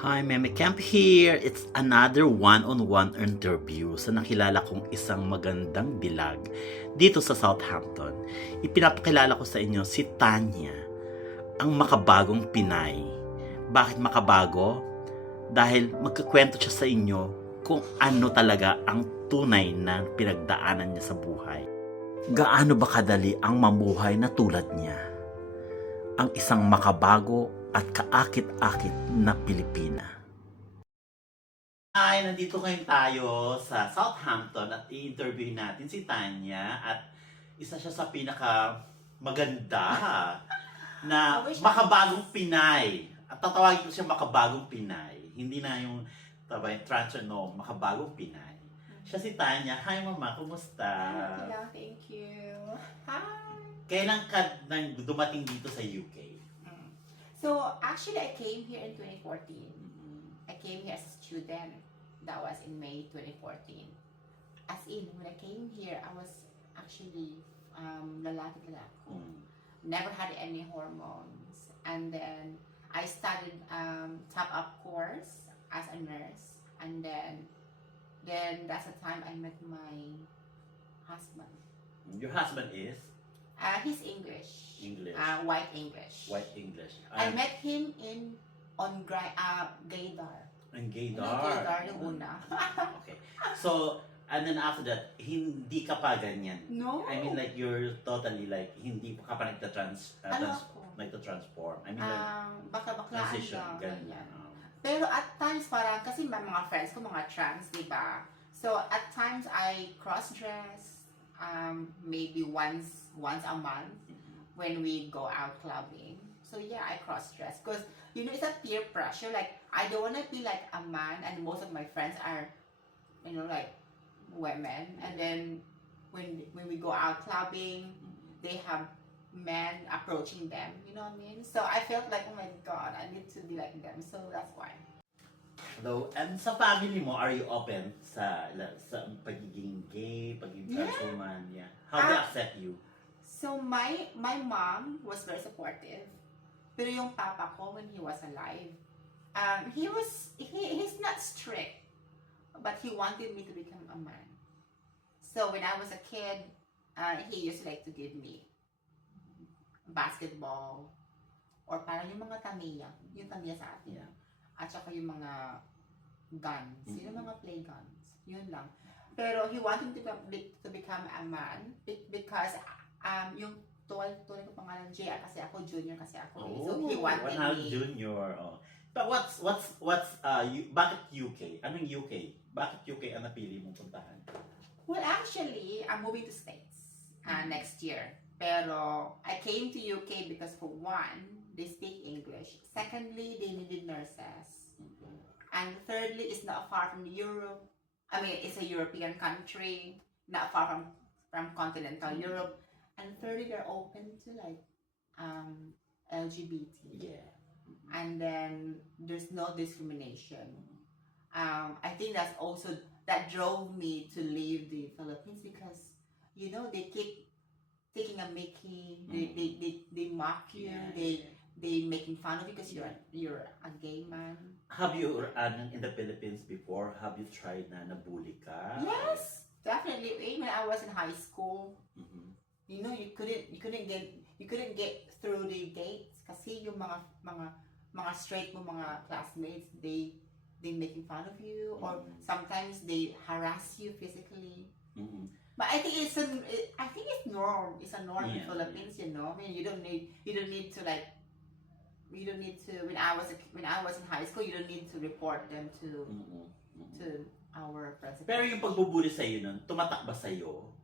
Hi, Meme Camp here. It's another one-on-one interview sa nakilala kong isang magandang dilag dito sa Southampton. Ipinapakilala ko sa inyo si Tanya, ang makabagong Pinay. Bakit makabago? Dahil magkakwento siya sa inyo kung ano talaga ang tunay na pinagdaanan niya sa buhay. Gaano ba kadali ang mamuhay na tulad niya? Ang isang makabago at kaakit-akit na Pilipina. Hi, nandito ngayon tayo sa Southampton at i-interview natin si Tanya at isa siya sa pinaka maganda na makabagong Pinay. At tatawagin ko siya makabagong Pinay. Hindi na yung transfer, no, makabagong Pinay. Siya si Tanya. Hi Mama, kumusta? Hello, thank you. Hi. Kailan ka nang dumating dito sa UK? So actually, I came here in 2014. I came here as a student. That was in May 2014. As in, when I came here, I was actually lalaki. Never had any hormones. And then I studied top-up course as a nurse. And then that's the time I met my husband. Your husband is? He's English. White English. White English. I met him on Gaydar. In Gaydar? Gaydar yung una. Okay. So, and then after that, hindi ka pa ganyan? No. I mean like you're totally like, hindi ka pa nagtatransform. I mean like, Baka-baklaan transition. lang. Ganyan. Pero at times parang, kasi may mga friends ko, mga trans, di ba? So at times I cross-dress, maybe once a month when we go out clubbing. So yeah, I cross-dress because you know it's a peer pressure. Like I don't want to be like a man, and most of my friends are, you know, like women. And then when we go out clubbing, they have men approaching them. You know what I mean? So I felt like, oh my God, I need to be like them. So that's why. Hello, and sa family mo, are you open sa pagiging gay, pagiging trans woman? Yeah. How they accept you? So my mom was very supportive. Pero yung papa ko when he was alive, he's not strict, but he wanted me to become a man. So when I was a kid, he used to like to give me basketball or parang yung mga tamiya, yung tamiya sa atin. Yeah. At saka yung mga guns, yung mga play guns, yun lang. Pero he wanted to become a man because yung tuloy ko pangalan JR kasi ako, junior kasi ako. So he wanted me. Junior. Oh. But bakit UK? Anong UK? Bakit UK ang napili mong puntahan? Well, actually, I'm moving to States next year. Pero I came to UK because for one, they speak English. Secondly, they needed nurses. And thirdly, it's not far from Europe. I mean, it's a European country, not far from continental Europe. And thirdly, they're open to like LGBT. Yeah. And then there's no discrimination. I think that's also that drove me to leave the Philippines because you know they keep taking a mickey. They mock you. They making fun of you because you're a gay man. Have you in the Philippines before? Have you tried na nabully ka? Yes, definitely. Even when I was in high school, you know, you couldn't get through the gates kasi yung mga straight mo mga classmates, they making fun of you or sometimes they harass you physically. But I think it's norm. It's a norm in Philippines, you know. I mean, you don't need to when I was in high school, you don't need to report them to our president. Pero yung pagbubuli sa iyo nun, tumatak ba sa iyo?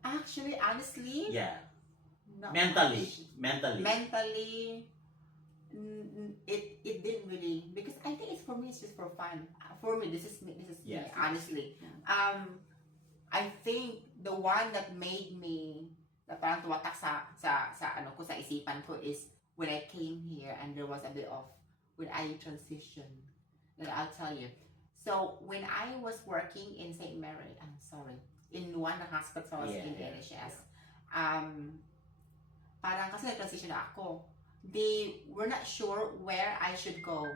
Actually, honestly, yeah. Not Mentally, it didn't really, because I think it's for me. It's just for fun. For me, this is me. Honestly, I think the one that made me na parang tumatak sa ano ko, sa isipan ko is when I came here and there was a bit of when I transitioned. And I'll tell you. So when I was working in St. Mary, in one of the hospitals in NHS, parang kasi nag-transition na ako. They were not sure where I should go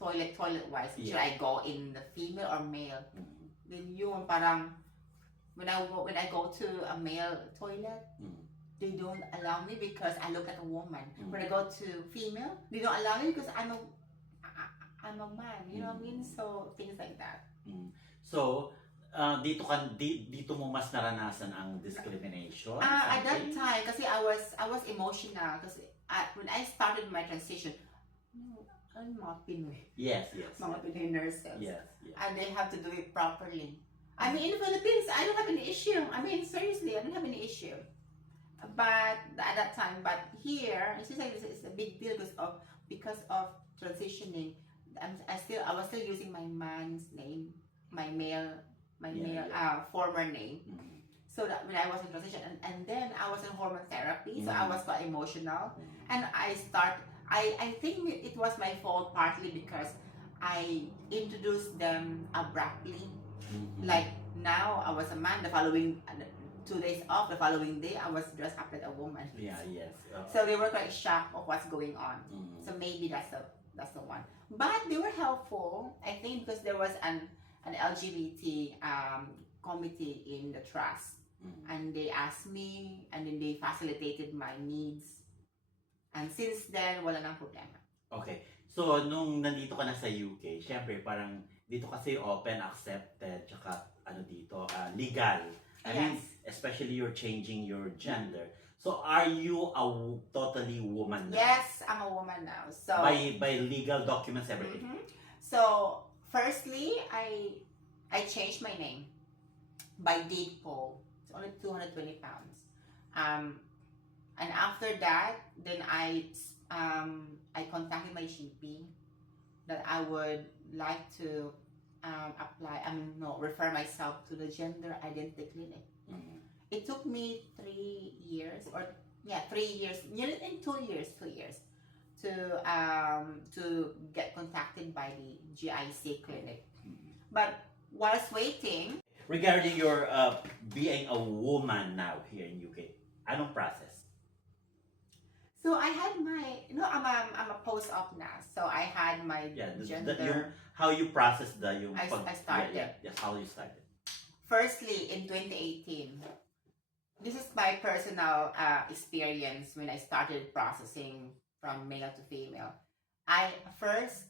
toilet wise. Should Yeah. I go in the female or male? Mm. Then yun, parang, when I go to a male toilet, Mm. they don't allow me because I look like a woman. Mm. When I go to female, they don't allow me because I'm a man. You know what I mean? So things like that. So, dito mo mas naranasan ang discrimination? At that something? time, kasi I was emotional kasi when I started my transition, ano mga Pinoy, Yes. mga Pinoy nurses, Yes. and they have to do it properly. I mean, in the Philippines, I don't have any issue. I mean, seriously, I don't have any issue. But at that time, but here, it seems like it's a big deal because of transitioning. I was still using my man's name, my male former name. Mm. So that when I was in transition, and then I was in hormone therapy, so I was quite emotional, and I think it was my fault partly because I introduced them abruptly. Like now I was a man, the following 2 days off, the following day I was dressed up like a woman. Yes. So they were quite shocked of what's going on. So maybe that's the one. But they were helpful, I think, because there was an LGBT committee in the trust, and they asked me, and then they facilitated my needs. And since then, wala nang problema. Okay. So, nung nandito ka na sa UK, syempre parang dito kasi open, accepted, tsaka legal. I mean, especially you're changing your gender. So, are you a totally woman now? Yes, I'm a woman now. So By legal documents, everything. So, firstly, I changed my name by deed poll. It's only 220 pounds. And after that, then I contacted my GP that I would like to refer myself to the gender identity clinic. It took me 3 years, 3 years, nearly 2 years, to get contacted by the GIC clinic. But whilst waiting, regarding your being a woman now here in UK, anong process? so I had my, I'm a post-op now, so I had my gender. How you process I started. Yes, how you started. Firstly, in 2018, this is my personal experience when I started processing from male to female. First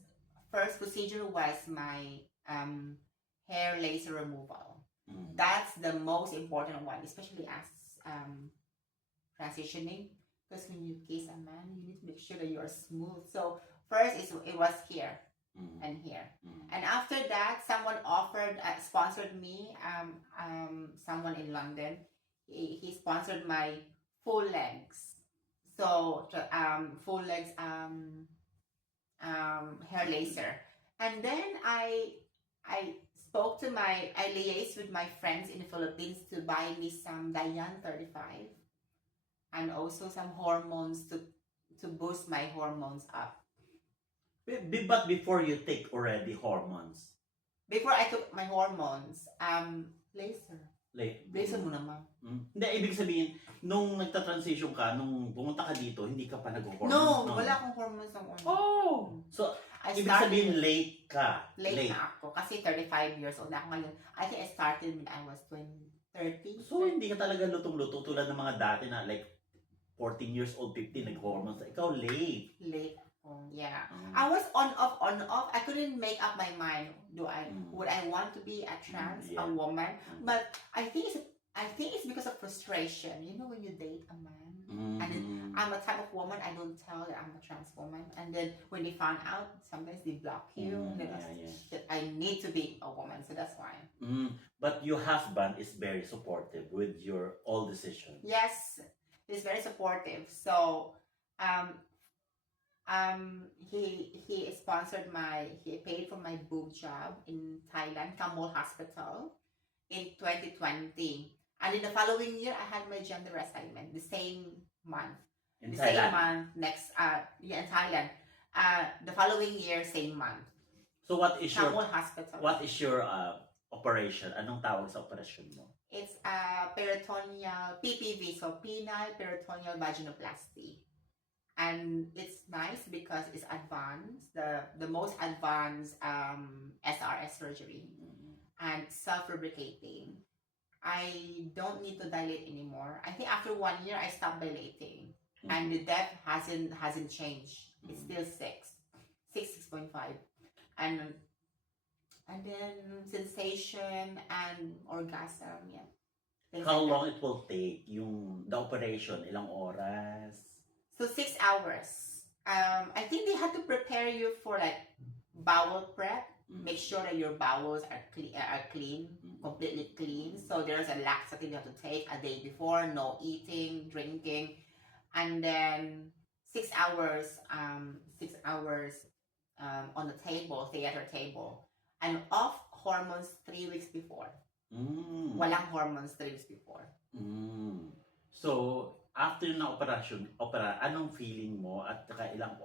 procedure was my hair laser removal. That's the most important one, especially as transitioning, because when you kiss a man, you need to make sure that you are smooth. So first it was here and here, and after that, someone sponsored me. Someone in London, he sponsored my full legs. So full legs hair laser, and then I liaised with my friends in the Philippines to buy me some Diane 35 and also some hormones to boost my hormones up. But before you take already hormones? Before I took my hormones, laser. Laser mo naman. Hindi, ibig sabihin, nung nagta-transition ka, nung pumunta ka dito, hindi ka pa nag-hormones? No, wala akong hormones ng una. Oh! So, ibig sabihin, late ka. Late na ako. Kasi 35 years old na ako ngayon. I think I started when I was 30. So, hindi ka talaga lutong-luto tulad ng mga dati na like 14 years old, 15, nag-hormones. Ikaw, late. Late. Yeah. I was on off. I couldn't make up my mind. Would I want to be a trans, a woman? But I think it's because of frustration. You know, when you date a man, and then I'm a type of woman, I don't tell that I'm a trans woman. And then when they find out, sometimes they block you. I need to be a woman, so that's why. But your husband is very supportive with your all decisions. Yes, he's very supportive. So, he paid for my boob job in Thailand, Kamol Hospital, in 2020. And in the following year, I had my gender assignment the same month. In the Thailand? Same month, in Thailand. The following year, same month. So what is Kamol Hospital. What is your operation? Anong tawag sa operasyon mo? It's peritoneal, PPV, so penile peritoneal vaginoplasty. And it's nice because it's advanced, the most advanced SRS surgery, and self-lubricating. I don't need to dilate anymore. I think after 1 year I stopped dilating, and the depth hasn't changed. It's still 6.5, and then sensation and orgasm. Yeah. Things How like that. long it will take the operation? Ilang oras? So 6 hours. I think they had to prepare you for like bowel prep. Make sure that your bowels are clean, completely clean. So there's a laxative you have to take a day before. No eating, drinking, and then 6 hours. 6 hours on the table, theater table, and off hormones 3 weeks before. Walang hormones 3 weeks before. So, after na anong feeling mo at saka ilang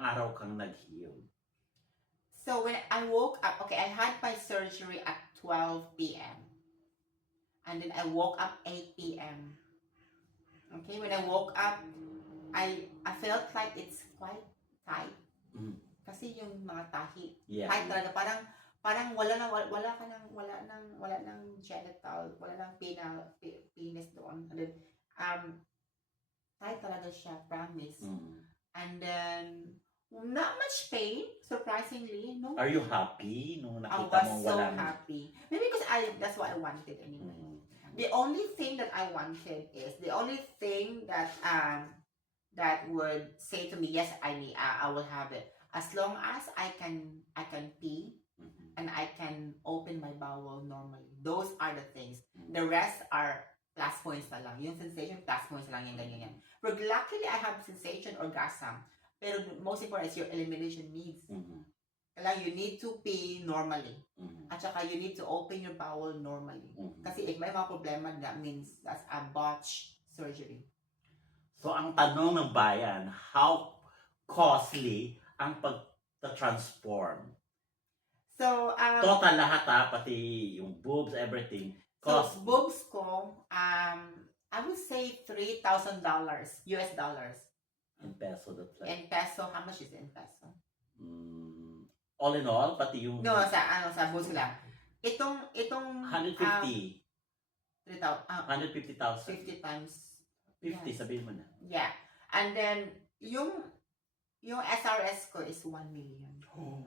araw kang nag-heal? So when I woke up, okay, I had my surgery at 12 p.m. And then I woke up 8 p.m. Okay, when I woke up, I felt like it's quite tight. Kasi yung mga tahi, tight talaga, parang wala nang genital, wala nang penis doon. And then, tight talaga siya, promise. And then, not much pain, surprisingly. No. Are you happy nung nakita I was mo so wala? happy. Maybe because that's what I wanted anyway. The only thing that I wanted is the only thing that would say to me, yes, I will have it, as long as I can pee and I can open my bowel normally. Those are the things. The rest are plus points na lang. Yung sensation, plus points na lang, yung ganyan. But luckily, I have sensation, orgasm. Pero most important is your elimination needs. Kailangan you need to pee normally. At saka you need to open your bowel normally. Kasi if may mga problema, that means that's a botched surgery. So, ang tanong ng bayan, how costly ang pag-transform? So, Total lahat pati yung boobs, everything. So, boobs ko, I would say $3,000 US dollars. In peso, that's like... In peso, how much is it in peso? All in all, pati yung... No, sa boobs ko lang. Itong 150. 3,000. 150,000. 50 times. 50, yes. Sabihin mo na. Yeah. And then, yung SRS ko is 1 million.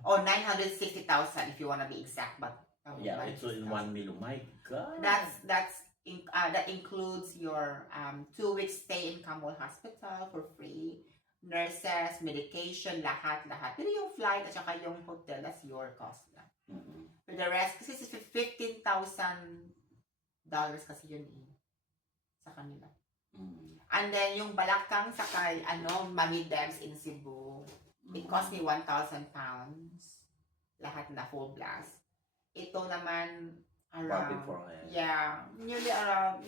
Or 960,000 if you wanna be exact, but... yeah, it's in 1 million. My God! That includes your 2 weeks stay in Camol Hospital for free, nurses, medication, lahat. Pero yung flight at saka yung hotel, that's your cost lang. For the rest, kasi $15,000 kasi yun sa kanila. And then yung balakang sakay, Mami Debs in Cebu, it cost me 1,000 pounds. Lahat na full blast. Ito naman, nearly around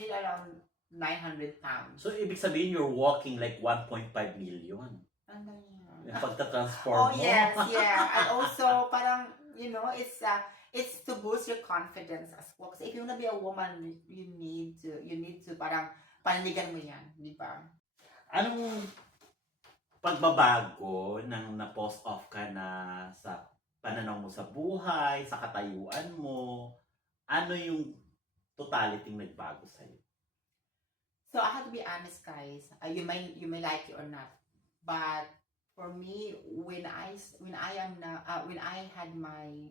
900 pounds. So, ibig sabihin, you're walking like 1.5 million. Yung pagta-transform mo. Oh, yes, yeah. And also, parang, it's to boost your confidence as well. Kasi if you wanna be a woman, you need to parang pananigan mo yan, di ba? Anong pagbabago nang na-post off ka na sa pananaw mo sa buhay, sa katayuan mo? Ano yung totality nagbago sa'yo? So I have to be honest, guys. You may like it or not, but for me, when I had my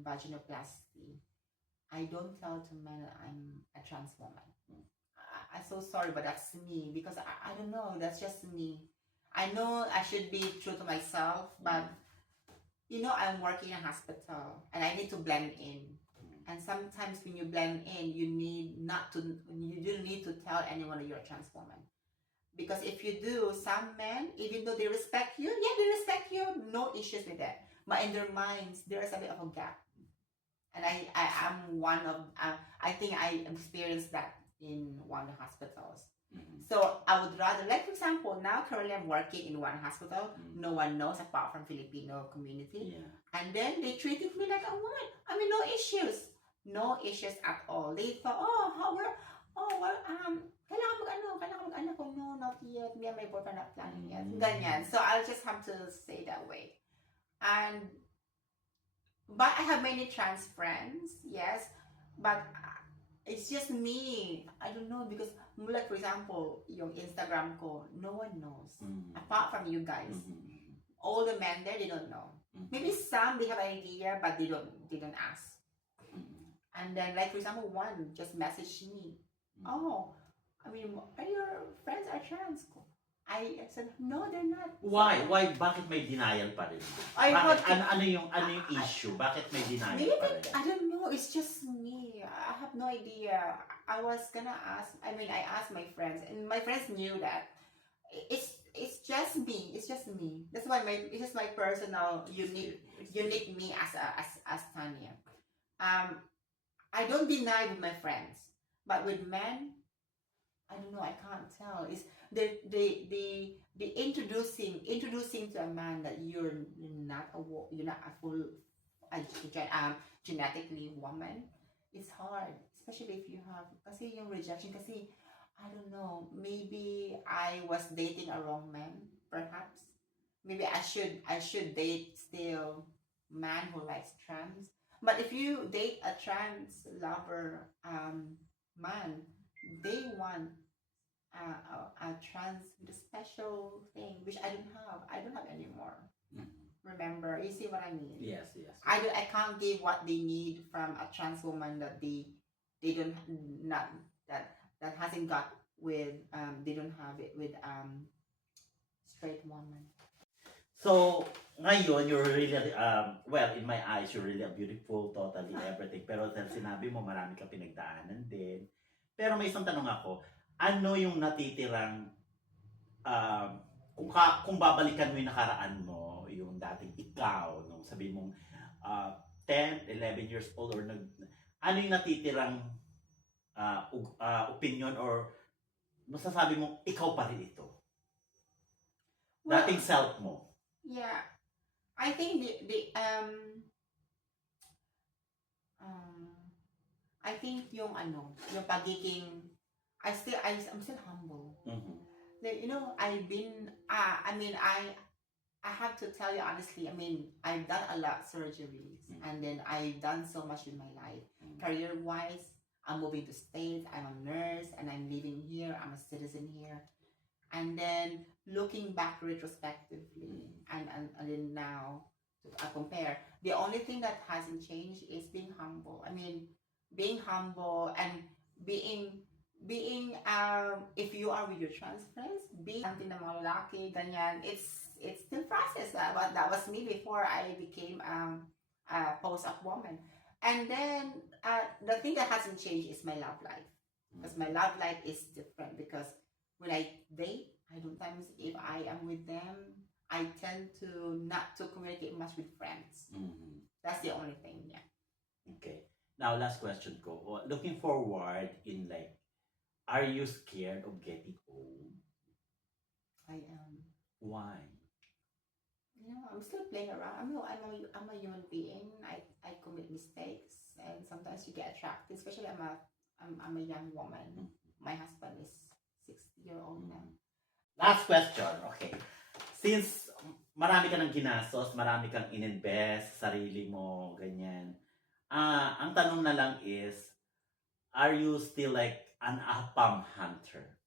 vaginoplasty, I don't tell to men I'm a trans woman. I'm so sorry, but that's me because I don't know. That's just me. I know I should be true to myself, but I'm working in a hospital and I need to blend in. And sometimes when you blend in, you don't need to tell anyone that you're a trans woman. Because if you do, some men, even though they respect you, no issues with that. But in their minds, there is a bit of a gap. And I am one of, I think I experienced that in one of the hospitals. So I would rather, like for example, now currently I'm working in one hospital. No one knows apart from Filipino community. Yeah. And then they treated me like a woman. I mean, no issues at all. They thought, kailangan mag-ano ko, no, not yet, me and my boyfriend not planning yet, Mm. ganyan. So I'll just have to say that way. And but I have many trans friends, yes, but it's just me. I don't know because like for example, yung Instagram ko, no one knows apart from you guys. All the men there, they don't know. Maybe some they have an idea, but they don't ask. And then like for example, one just messaged me, oh, I mean, are your friends are trans? I said, no, they're not. Why? Bakit may denial pa rin? I Bakit? thought- Ano yung issue? Bakit may denial Maybe pa rin? I don't know. It's just me. I have no idea. I was gonna ask. I mean, I asked my friends, and my friends knew that it's just me. It's just me. That's why it's just my personal unique me as Tanya. I don't deny with my friends, but with men, I don't know. I can't tell. It's the introducing to a man that you're not a full genetically woman. It's hard, especially if you have kasi yung rejection kasi I don't know. Maybe I was dating a wrong man, perhaps. Maybe I should date still man who likes trans. But if you date a trans lover man, they want a trans with a special thing which I don't have. I don't have anymore. Remember, you see what I mean? Yes, yes. I can't give what they need from a trans woman that they don't not that hasn't got with they don't have it with straight woman. So, ngayon, you're really, well, in my eyes, you're really a beautiful, totally everything. Pero dahil sinabi mo, marami ka pinagdaanan din. Pero may isang tanong ako, ano yung natitirang, kung babalikan mo yung nakaraan mo, yung dating ikaw, nung sabihin mong 10, 11 years old, or ano yung natitirang opinion or masasabi mong ikaw pa rin ito? Well, Dating self mo. Yeah, I think I think yung pagiging I'm still humble. Like, I've been I mean I have to tell you honestly, I mean, I've done a lot of surgeries and then I've done so much in my life. Career wise, I'm moving to States, I'm a nurse and I'm living here, I'm a citizen here. And then looking back retrospectively and then now to compare, the only thing that hasn't changed is being humble. I mean, being humble and being if you are with your trans friends, be something na mga lalaki, ganyan, it's still process. That was me before I became a post-op woman. And then the thing that hasn't changed is my love life. Because my love life is different because when I date, I don't times if I am with them, I tend to not to communicate much with friends. That's the only thing, yeah. Okay. Now, last question ko. Looking forward in like, are you scared of getting old? I am. Why? I'm still playing around. I'm a human being. I commit mistakes, and sometimes you get attracted. Especially I'm a young woman. My husband is 60-year-old now. Last question. Okay. Since marami ka ng ginastos, marami kang ininvest sa sarili mo, ganyan. Ang tanong na lang is, are you still like an APAM hunter?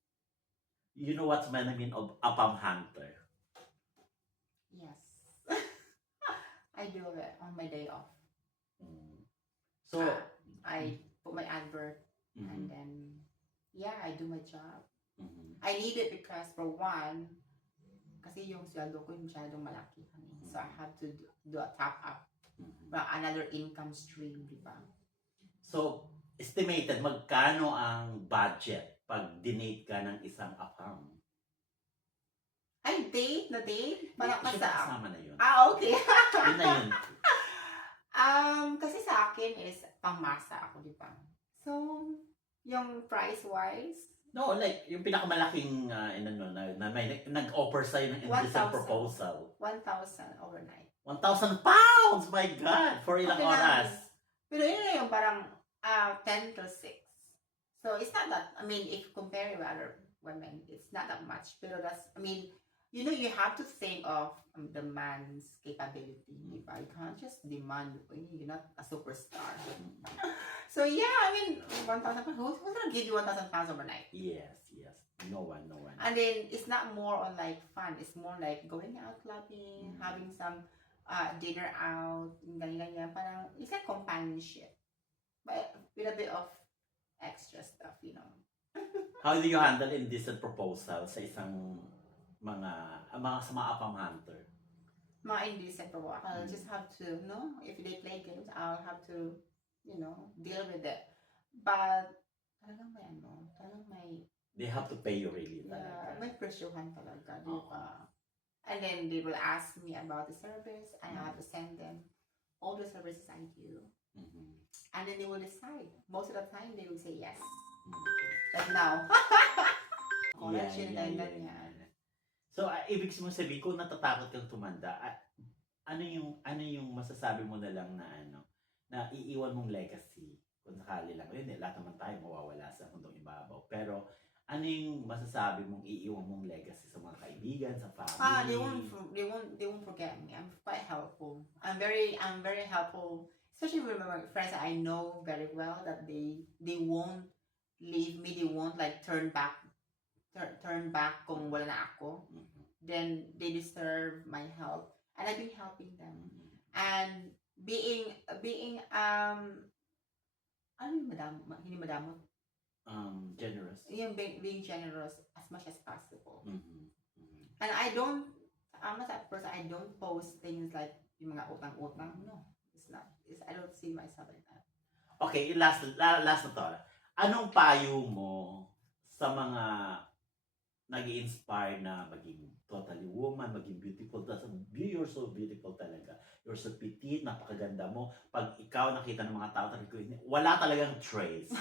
You know what's the mean of APAM hunter? Yes. I do it on my day off. So, I put my advert and then, I do my job. I need it because for one, kasi yung sweldo ko masyadong malaki. So I have to do a top up. Another income stream, di ba? So, estimated, magkano ang budget pag dinate ka ng isang APAM? Ay, date na date? Parang kasama na yun. Okay. Yun na yun. Kasi sa akin is pangmasa ako, di ba? So, yung price-wise, no, like, yung pinakamalaking, na may nag-offer sa'yo ng indecent proposal. 1,000 overnight. 1,000 pounds! My God! For ilang Okay oras? Pero yun na yung parang 10 to 6. So it's not that, I mean, if you compare with other women, it's not that much. Pero that's, I mean, you know, you have to think of the man's capability. If I can't just demand, you're not a superstar. So yeah, I mean, 1,000 pounds. Who's gonna give you 1,000 pounds overnight? Yes. No one. And then it's not more on like fun. It's more like going out clubbing, having some dinner out, ganyan. Parang it's like companionship, but with a bit of extra stuff, you know. How do you handle indecent proposal sa isang mga sa mga upang hunter? Mga indecent proposal. I'll just have to, no? If they play games, I'll have to, you know, deal with it. But talagang may They have to pay you really. yeah, may presyuhan talaga, di ba? And then they will ask me about the service, and I have to send them all the services I do. And then they will decide. Most of the time, they will say yes. Like now. Collagen, ganyan. So, ibig mo sabihin, kung natatakot kang tumanda, ano yung masasabi mo na lang na iiwan mong legacy? Kung sakali lang, lahat naman tayo mawawala sa mundong ibabaw. Pero, ano yung masasabi mong iiwan mong legacy sa mga kaibigan, sa family? They won't forget me. I'm quite helpful. I'm very helpful, especially with my friends that I know very well, that they won't leave me. They won't like turn back kung wala na ako. Then they deserve my help, and I've been helping them. And being hindi madamot. Generous. Yung being generous as much as possible. And I'm not that person. I don't post things like yung mga utang-utang. No, it's not. I don't see myself like that. Okay, last na to. Anong payo mo sa mga nag-i-inspire na maging totally woman, maging beautiful? You're so beautiful talaga. You're so petite, napakaganda mo. Pag ikaw nakita ng mga tao, wala talagang trace.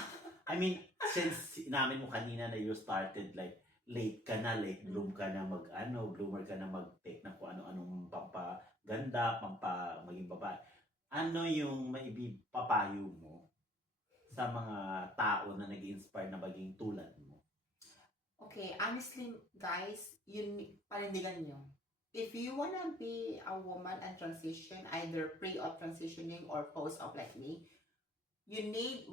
I mean, since namin mo kanina na you started like late bloom ka na bloomer ka na mag-take na kung ano-anong pampaganda, maging babae. Ano yung maipapayo mo sa mga tao na nag-inspire na maging tulad mo? Okay, honestly, guys, panindigan nyo. If you wanna be a woman and transition, either pre or transitioning or post-op like me, you need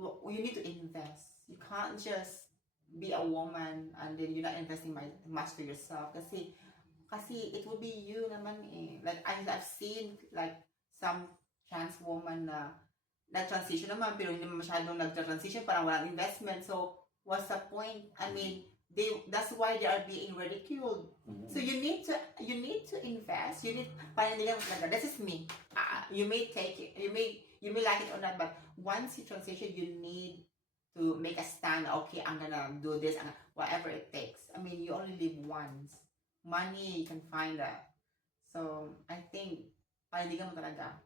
to invest. You can't just be a woman and then you're not investing much to yourself. Kasi it will be you naman eh. Like I've seen like some trans woman na nag-transition naman pero hindi masyadong nag-transition, parang walang investment. So what's the point? I mean, that's why they are being ridiculed. So you need to invest. You need panindigan mo talaga. This is me. You may take it. You may like it or not, but once you transition, you need to make a stand. Okay, I'm gonna do this, and whatever it takes. I mean, you only live once. Money, you can find that. So I think panindigan mo talaga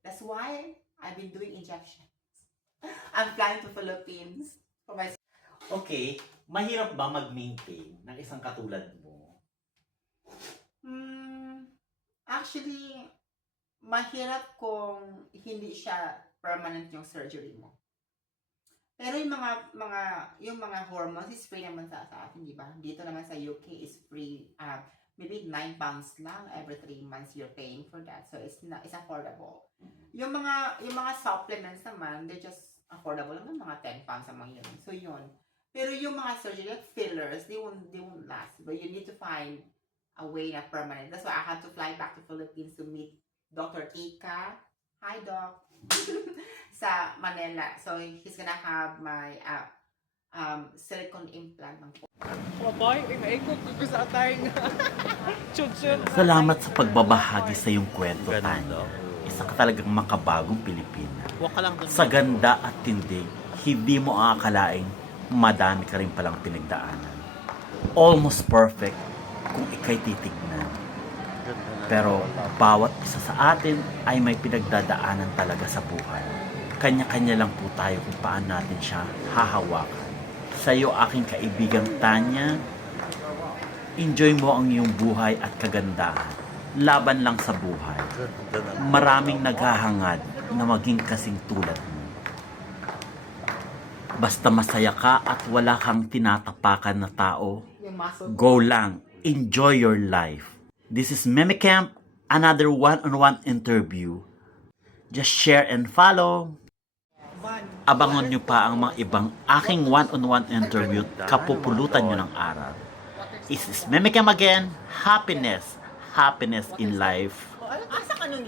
that's why I've been doing injections. I'm flying to Philippines for my. Okay, mahirap ba mag-maintain ng isang katulad mo? Actually, mahirap kung hindi siya permanent yung surgery mo. Pero yung mga hormones is free naman sa atin, di ba? Dito naman sa UK is free. Maybe 9 pounds lang every 3 months you're paying for that. So it's affordable. Yung mga supplements naman, they're just affordable naman, mga 10 pounds naman yun. So yun. Pero yung mga surgery, like fillers, they won't last. But you need to find a way na permanent. That's why I had to fly back to Philippines to meet Dr. Ika. Hi, Doc. Sa Manila. So he's gonna have my silicone implant ng po. Salamat sa pagbabahagi sa iyong kwento, Tanya. Isa ka talagang makabagong Pilipina. Sa ganda at tindig, hindi mo aakalaing madami ka rin palang pinagdaanan. Almost perfect kung ikay titignan. Pero bawat isa sa atin ay may pinagdadaanan talaga sa buhay. Kanya-kanya lang po tayo kung paano natin siya hahawakan. Sa iyo, aking kaibigang Tanya, enjoy mo ang iyong buhay at kagandahan. Laban lang sa buhay. Maraming naghahangad na maging kasing tulad mo. Basta masaya ka at wala kang tinatapakan na tao, Yung muscle. go lang. Enjoy your life. This is Meme Camp, another one-on-one interview. Just share and follow. Abangan nyo pa ang mga ibang aking one-on-one interview at kapupulutan nyo ng aral. This is Meme Camp again. Happiness. Happiness in life. Asa ka nung